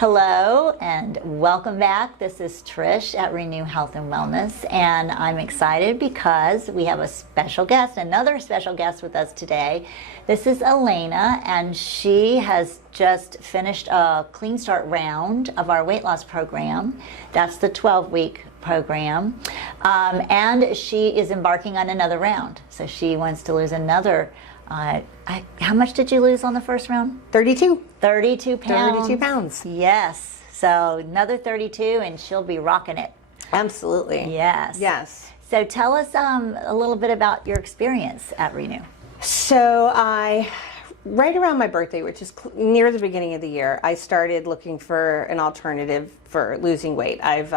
Hello and welcome back. This is Trish at Renew Health and Wellness, and I'm excited because we have a special guest, another special guest with us today. This is Elena, and she has just finished a Clean Start round of our weight loss program. That's the 12-week program, and she is embarking on another round. So she wants to lose another how much did you lose on the first round? 32. 32 pounds. 32 pounds. Yes. So another 32 and she'll be rocking it. Absolutely. Yes. Yes. So tell us a little bit about your experience at Renew. So right around my birthday, which is near the beginning of the year, I started looking for an alternative for losing weight. I've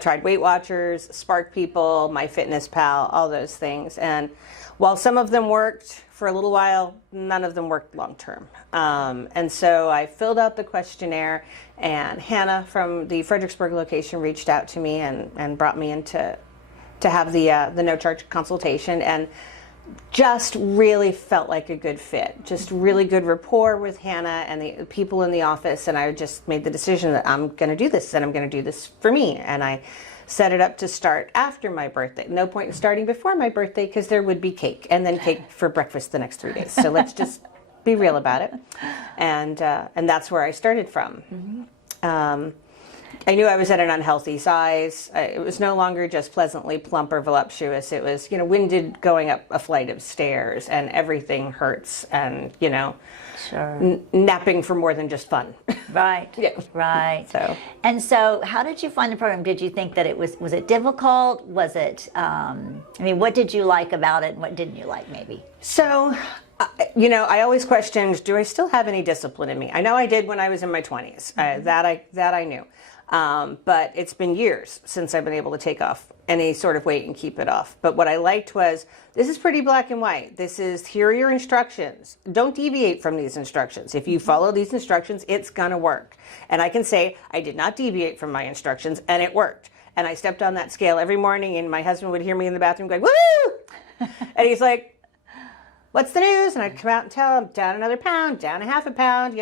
tried Weight Watchers, Spark People, MyFitnessPal, all those things. And while some of them worked for a little while, none of them worked long term. And so I filled out the questionnaire, and Hannah from the Fredericksburg location reached out to me and brought me in to have the no charge consultation, and just really felt like a good fit. Just really good rapport with Hannah and the people in the office, and I just made the decision that I'm going to do this, and I'm going to do this for me. And I set it up to start after my birthday. No point in starting before my birthday because there would be cake, and then cake for breakfast the next 3 days. So let's just be real about it. And that's where I started from. Mm-hmm. I knew I was at an unhealthy size. It was no longer just pleasantly plump or voluptuous. It was, winded going up a flight of stairs, and everything hurts, and, sure. Napping for more than just fun. Right. Yeah. Right. So how did you find the program? Did you think that was it difficult? Was it, what did you like about it and what didn't you like maybe? So, I always questioned, do I still have any discipline in me? I know I did when I was in my 20s. Mm-hmm. That I knew. But it's been years since I've been able to take off any sort of weight and keep it off. But what I liked was, this is pretty black and white. Here are your instructions. Don't deviate from these instructions. If you follow these instructions, it's gonna work. And I can say, I did not deviate from my instructions, and it worked. And I stepped on that scale every morning, and my husband would hear me in the bathroom going, woo! And he's like, what's the news? And I'd come out and tell him, down another pound, down a half a pound,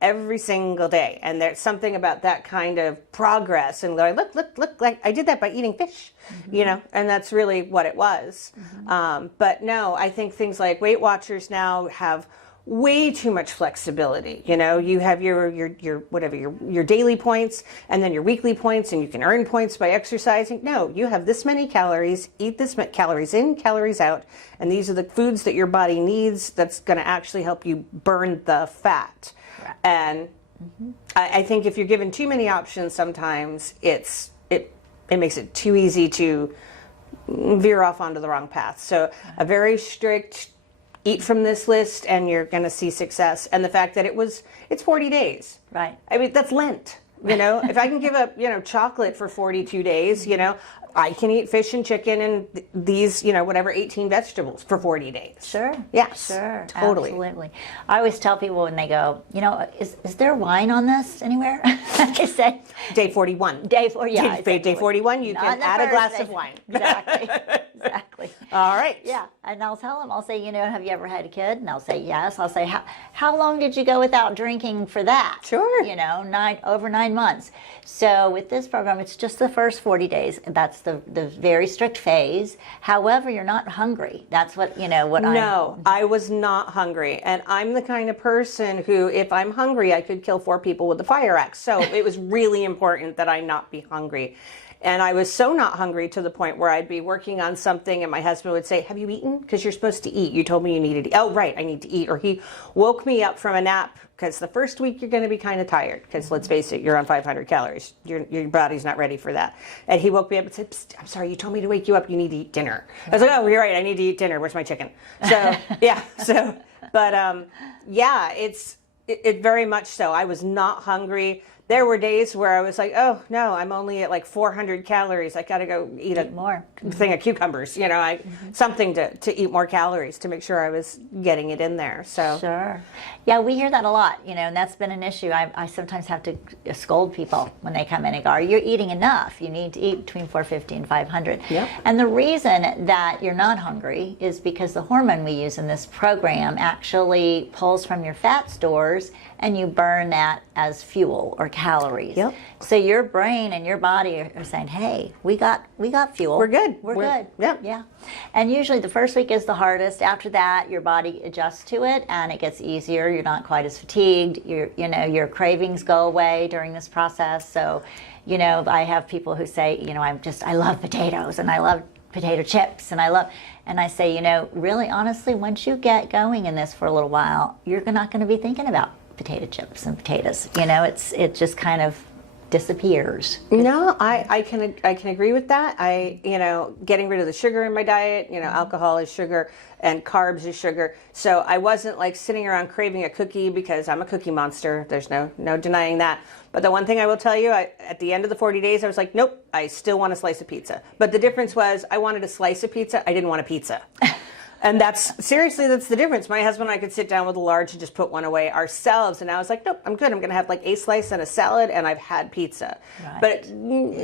every single day. And there's something about that kind of progress and going, look, like I did that by eating fish, mm-hmm. And that's really what it was. Mm-hmm. But no, I think things like Weight Watchers now have way too much flexibility. You have your daily points and then your weekly points, and you can earn points by exercising. No, you have this many calories, eat this many calories in, calories out, and these are the foods that your body needs that's going to actually help you burn the fat. And I think if you're given too many options, sometimes it makes it too easy to veer off onto the wrong path. So a very strict eat from this list and you're going to see success. And the fact that it's 40 days. Right. I mean, that's Lent. If I can give up, chocolate for 42 days, I can eat fish and chicken and these, 18 vegetables for 40 days. Sure. Yes. Sure. Totally. Absolutely. I always tell people when they go, is there wine on this anywhere? I say day 41. Day 40. Yeah. Day 41, you can add a glass of wine. Exactly. Exactly. All right. Yeah. And I'll tell them, I'll say, have you ever had a kid? And they'll say, yes. I'll say, how long did you go without drinking for that? Sure. Over 9 months. So with this program, it's just the first 40 days. That's the very strict phase. However, you're not hungry. That's what, No, I was not hungry. And I'm the kind of person who, if I'm hungry, I could kill 4 people with a fire axe. So it was really important that I not be hungry. And I was so not hungry to the point where I'd be working on something and my husband would say, have you eaten? Because you're supposed to eat. You told me you needed to eat. Oh, right, I need to eat. Or he woke me up from a nap, because the first week you're going to be kind of tired, because let's face it, you're on 500 calories. Your body's not ready for that. And he woke me up and said, I'm sorry, you told me to wake you up. You need to eat dinner. I was like, oh, you're right. I need to eat dinner. Where's my chicken? So, yeah. But, it very much so. I was not hungry. There were days where I was like, oh no, I'm only at like 400 calories. I got to go eat a more thing of cucumbers, something to eat more calories to make sure I was getting it in there. So Sure. Yeah, we hear that a lot, and that's been an issue. I sometimes have to scold people when they come in and go, you're eating enough. You need to eat between 450 and 500. Yep. And the reason that you're not hungry is because the hormone we use in this program actually pulls from your fat stores, and you burn that as fuel or calories. Yep. So your brain and your body are saying, hey, we got fuel. We're good. We're good. Yep. Yeah. And usually the first week is the hardest. After that, your body adjusts to it and it gets easier. You're not quite as fatigued. Your cravings go away during this process. So, I have people who say, I love potatoes and I love potato chips and I say, really honestly, once you get going in this for a little while, you're not going to be thinking about potato chips and potatoes. It just kind of disappears. No, I can agree with that. Getting rid of the sugar in my diet, alcohol is sugar and carbs is sugar. So I wasn't like sitting around craving a cookie because I'm a cookie monster. There's no denying that. But the one thing I will tell you, at the end of the 40 days, I was like, nope, I still want a slice of pizza. But the difference was I wanted a slice of pizza. I didn't want a pizza. And that's the difference. My husband and I could sit down with a large and just put one away ourselves. And I was like, nope, I'm good. I'm going to have like a slice and a salad, and I've had pizza. Right. But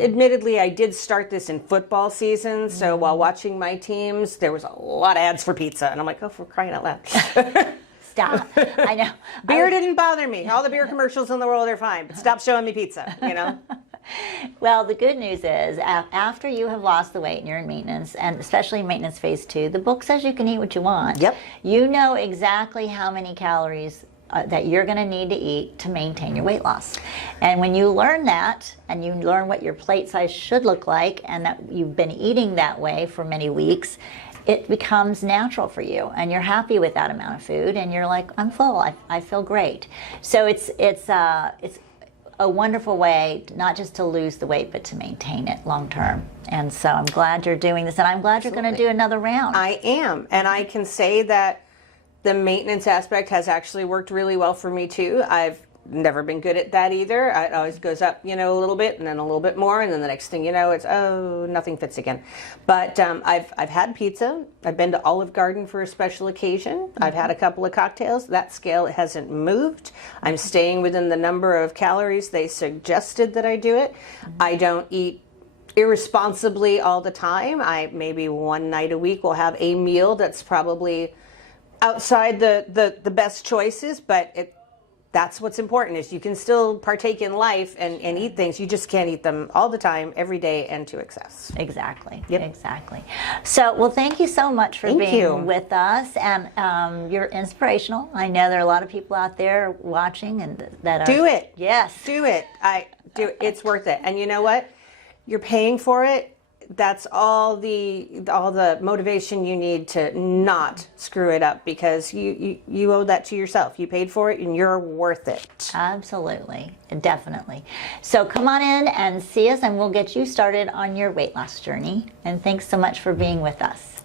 admittedly, I did start this in football season. So while watching my teams, there was a lot of ads for pizza. And I'm like, oh, for crying out loud. Stop. I know. Beer didn't bother me. All the beer commercials in the world are fine. But stop showing me pizza, Well, the good news is after you have lost the weight and you're in maintenance, and especially in maintenance phase 2, the book says you can eat what you want. Yep. You know exactly how many calories that you're going to need to eat to maintain your weight loss. And when you learn that, and you learn what your plate size should look like, and that you've been eating that way for many weeks, it becomes natural for you, and you're happy with that amount of food, and you're like, I'm full. I feel great. So it's a wonderful way not just to lose the weight, but to maintain it long term. And so I'm glad you're doing this, and I'm glad you're going to do another round. I am, and I can say that the maintenance aspect has actually worked really well for me too. I've never been good at that either. It always goes up, a little bit, and then a little bit more, and then the next thing you know, it's nothing fits again. But I've had pizza. I've been to Olive Garden for a special occasion. I've had a couple of cocktails. That scale hasn't moved. I'm staying within the number of calories they suggested that I do it. I don't eat irresponsibly all the time. I maybe one night a week will have a meal that's probably outside the best choices, but that's what's important, is you can still partake in life and eat things. You just can't eat them all the time, every day, and to excess. Exactly. Yep. Exactly. So, well, thank you so much for being with us. And you're inspirational. I know there are a lot of people out there watching and that are... Do it. Yes. Do it. It's worth it. And you know what? You're paying for it. That's all the motivation you need to not screw it up, because you owe that to yourself. You paid for it and you're worth it. Absolutely. Definitely. So come on in and see us, and we'll get you started on your weight loss journey. And thanks so much for being with us.